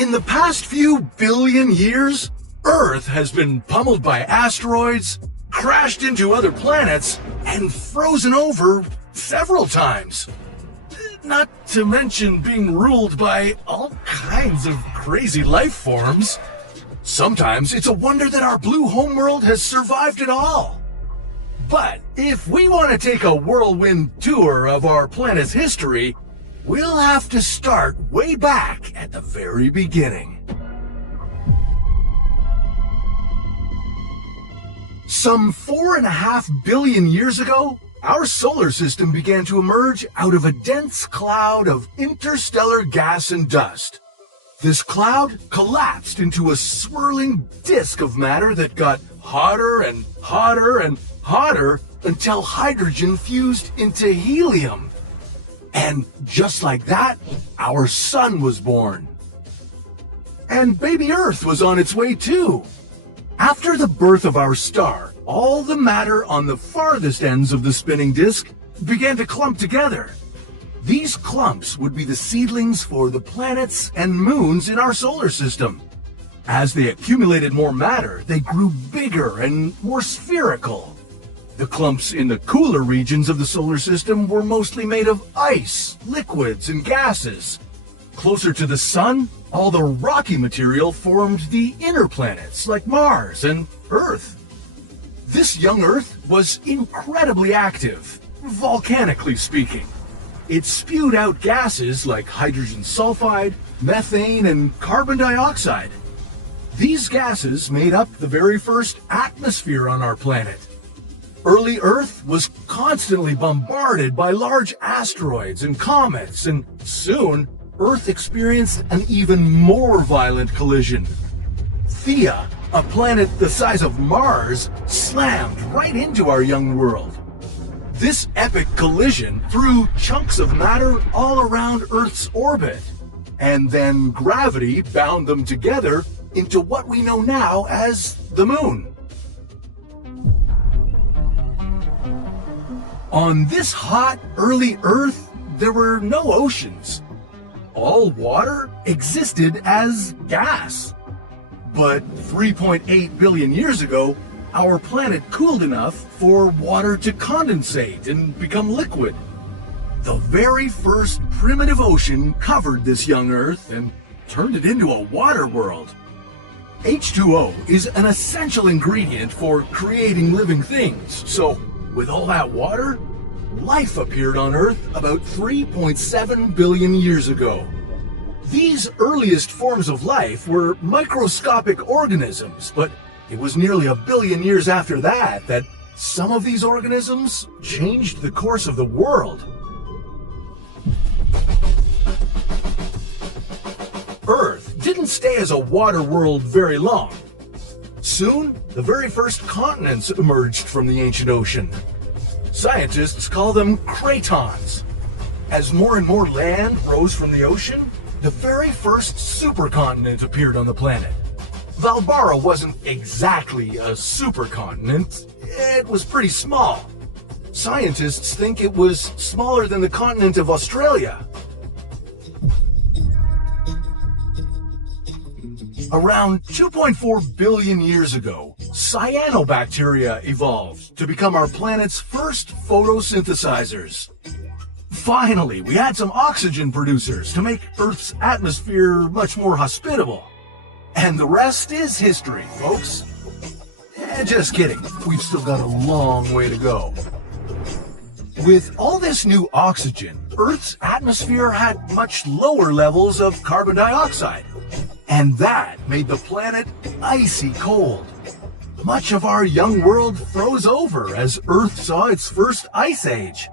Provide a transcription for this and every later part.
In the past few billion years, Earth has been pummeled by asteroids, crashed into other planets, and frozen over several times. Not to mention being ruled by all kinds of crazy life forms. Sometimes it's a wonder that our blue homeworld has survived it all. But if we want to take a whirlwind tour of our planet's history, we'll have to start way back at the very beginning. Some 4.5 billion years ago, our solar system began to emerge out of a dense cloud of interstellar gas and dust. This cloud collapsed into a swirling disk of matter that got hotter and hotter and hotter until hydrogen fused into helium. And just like that, our sun was born. And baby Earth was on its way too. After the birth of our star, all the matter on the farthest ends of the spinning disk began to clump together. These clumps would be the seedlings for the planets and moons in our solar system. As they accumulated more matter, they grew bigger and more spherical. The clumps in the cooler regions of the solar system were mostly made of ice, liquids, and gases. Closer to the sun, all the rocky material formed the inner planets like Mars and Earth. This young Earth was incredibly active, volcanically speaking. It spewed out gases like hydrogen sulfide, methane, and carbon dioxide. These gases made up the very first atmosphere on our planet. Early Earth was constantly bombarded by large asteroids and comets, and soon Earth experienced an even more violent collision. Theia, a planet the size of Mars, slammed right into our young world. This epic collision threw chunks of matter all around Earth's orbit, and then gravity bound them together into what we know now as the Moon. On this hot, early Earth, there were no oceans. All water existed as gas. But 3.8 billion years ago, our planet cooled enough for water to condensate and become liquid. The very first primitive ocean covered this young Earth and turned it into a water world. H2O is an essential ingredient for creating living things, so with all that water, life appeared on Earth about 3.7 billion years ago. These earliest forms of life were microscopic organisms, but it was nearly a billion years after that that some of these organisms changed the course of the world. Earth didn't stay as a water world very long. Soon, the very first continents emerged from the ancient ocean. Scientists call them cratons. As more and more land rose from the ocean, the very first supercontinent appeared on the planet. Valbara wasn't exactly a supercontinent. It was pretty small. Scientists think it was smaller than the continent of Australia. Around 2.4 billion years ago, cyanobacteria evolved to become our planet's first photosynthesizers. Finally, we had some oxygen producers to make Earth's atmosphere much more hospitable. And the rest is history, folks. Just kidding. We've still got a long way to go. With all this new oxygen, Earth's atmosphere had much lower levels of carbon dioxide. And that made the planet icy cold. Much of our young world froze over as Earth saw its first ice age.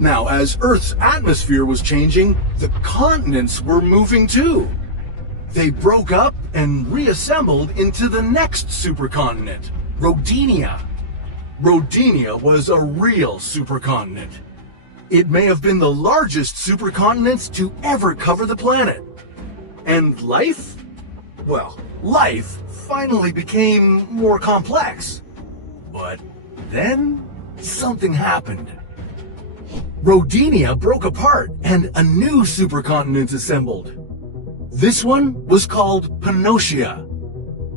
Now, as Earth's atmosphere was changing, the continents were moving too. They broke up and reassembled into the next supercontinent, Rodinia. Rodinia was a real supercontinent. It may have been the largest supercontinent to ever cover the planet. And life? Well, life finally became more complex. But then something happened. Rodinia broke apart and a new supercontinent assembled. This one was called Pannotia.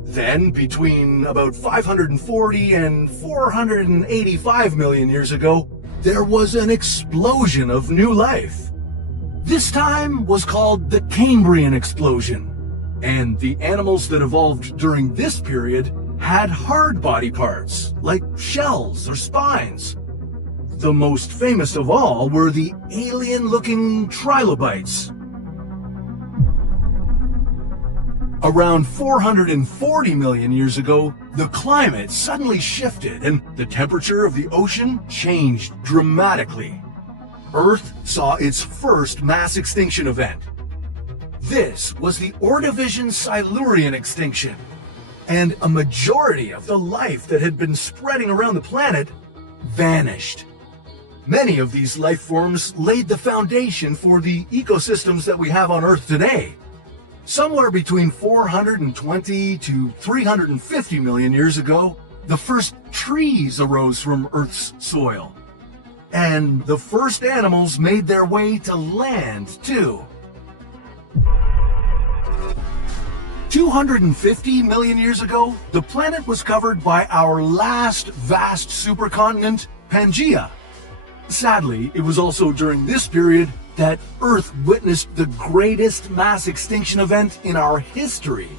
Then, between about 540 and 485 million years ago, there was an explosion of new life. This time was called the Cambrian explosion, and the animals that evolved during this period had hard body parts, like shells or spines. The most famous of all were the alien-looking trilobites. Around 440 million years ago, the climate suddenly shifted and the temperature of the ocean changed dramatically. Earth saw its first mass extinction event. This was the Ordovician Silurian extinction, and a majority of the life that had been spreading around the planet vanished. Many of these life forms laid the foundation for the ecosystems that we have on Earth today. Somewhere between 420 to 350 million years ago, the first trees arose from Earth's soil. And the first animals made their way to land, too. 250 million years ago, the planet was covered by our last vast supercontinent, Pangaea. Sadly, it was also during this period that Earth witnessed the greatest mass extinction event in our history,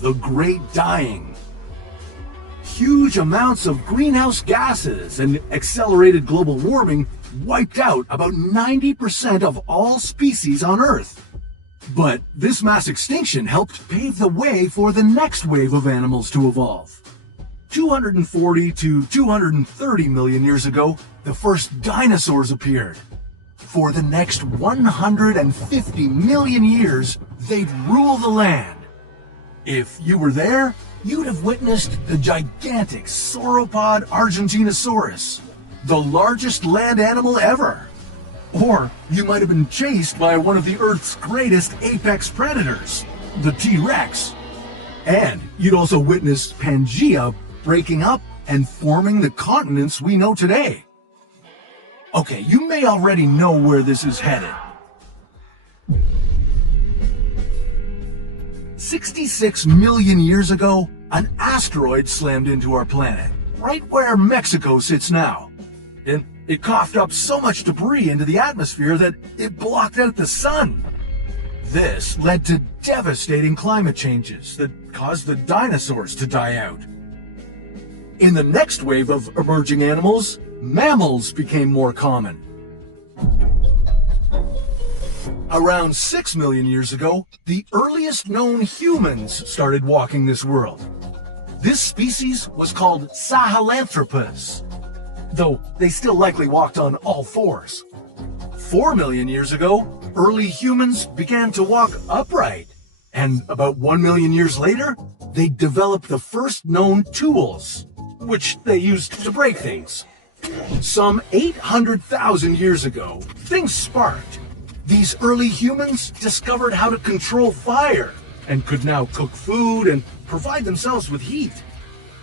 the Great Dying. Huge amounts of greenhouse gases and accelerated global warming wiped out about 90% of all species on Earth. But this mass extinction helped pave the way for the next wave of animals to evolve. 240 to 230 million years ago, the first dinosaurs appeared. For the next 150 million years, they'd rule the land. If you were there, you'd have witnessed the gigantic sauropod Argentinosaurus, the largest land animal ever. Or you might have been chased by one of the Earth's greatest apex predators, the T-Rex. And you'd also witness Pangaea breaking up and forming the continents we know today. Okay, you may already know where this is headed. 66 million years ago, an asteroid slammed into our planet, right where Mexico sits now. And it coughed up so much debris into the atmosphere that it blocked out the sun. This led to devastating climate changes that caused the dinosaurs to die out. In the next wave of emerging animals, mammals became more common. Around 6 million years ago, the earliest known humans started walking this world. This species was called Sahelanthropus, though they still likely walked on all fours. 4 million years ago, early humans began to walk upright, and about 1 million years later, they developed the first known tools, which they used to break things. Some 800,000 years ago, things sparked. These early humans discovered how to control fire and could now cook food and provide themselves with heat.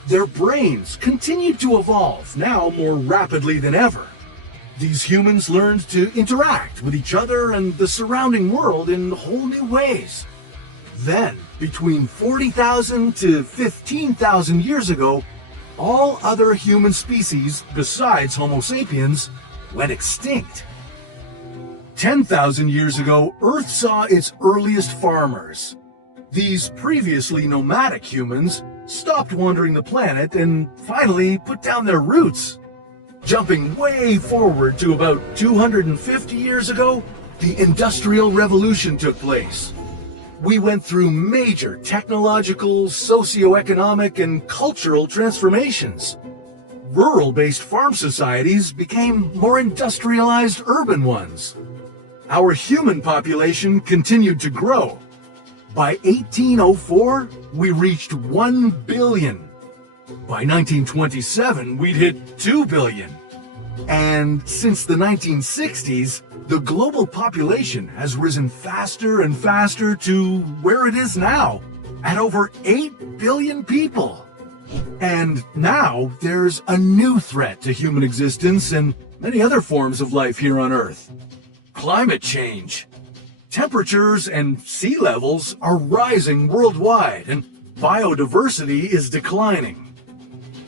Their brains continued to evolve, now more rapidly than ever. These humans learned to interact with each other and the surrounding world in whole new ways. Then, between 40,000 to 15,000 years ago, all other human species besides Homo sapiens went extinct. 10,000 years ago, Earth saw its earliest farmers. These previously nomadic humans stopped wandering the planet and finally put down their roots. Jumping way forward to about 250 years ago, the Industrial Revolution took place. We went through major technological, socioeconomic, and cultural transformations. Rural-based farm societies became more industrialized urban ones. Our human population continued to grow. By 1804, we reached 1 billion. By 1927, we'd hit 2 billion. And since the 1960s, the global population has risen faster and faster to where it is now, at over 8 billion people. And now there's a new threat to human existence and many other forms of life here on Earth. Climate change. Temperatures and sea levels are rising worldwide, and biodiversity is declining.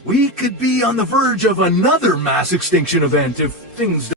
We could be on the verge of another mass extinction event if things